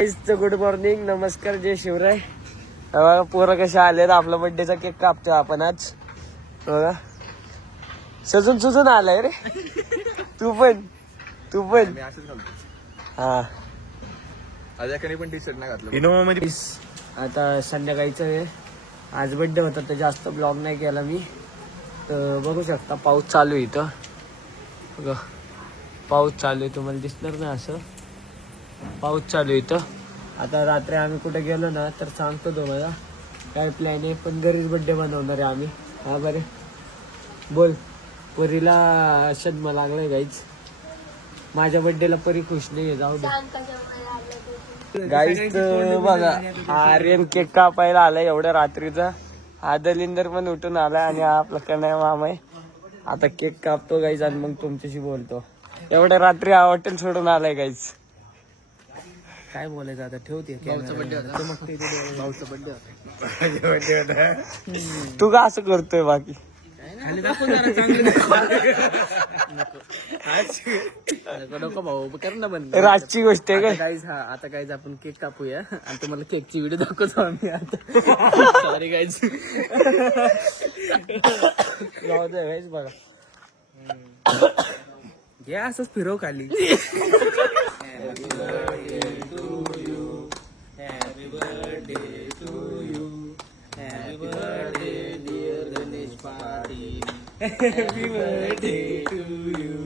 Good morning, नमस्कार, जय शिवराय. बघा पोरं कसे आलेत. आपला बर्थडेचा केक कापतोय आपण आज. बघा सजून सुजून आलाय रे. तू पण हा अजय पण टी शर्ट नाही घातलं. आता संध्याकाळीचा वेळ. आज बर्थडे होता तर जास्त ब्लॉग नाही केला मी. तर बघू शकता पाऊस चालू आहे इथं. बघा पाऊस चालू आहे, तुम्हाला दिसणार नाही असं. पाऊस चालू आहे इथं. आता रात्री आम्ही कुठे गेलो ना तर सांगतो तुम्हाला काय प्लॅन आहे. पण घरीच बर्थडे बनवणार आहे आम्ही. हा बरे बोल. परीला शद्म लागलाय गाईच. माझ्या बर्थडेला परी खुश नाही, जाऊ दे गाईच. बघा आर्यन केक कापायला आलाय एवढ्या रात्रीचा. आदलिंदर पण उठून आलाय आणि हा आपला कन्हैया मामा आहे. आता केक कापतो गाईच आणि मग तुमच्याशी बोलतो. एवढ्या रात्री हा हॉटेल सोडून आलाय गाईच. काय बोलायचं आता, ठेवते. तू का असं करतोय बाकी नको भाऊ, कर ना बंद. राजची गोष्ट आहे काय. गाईज हा आता गाईज आपण केक कापूया आणि तुम्हाला केकची व्हिडिओ दाखवतो आम्ही आता. Sorry guys. जाऊ दे गाईज. बघा घे असंच फिरव खाली.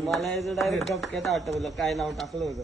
मला याचं डायरेक्ट डबक्यात आठवलं काय नाव टाकलं होतं.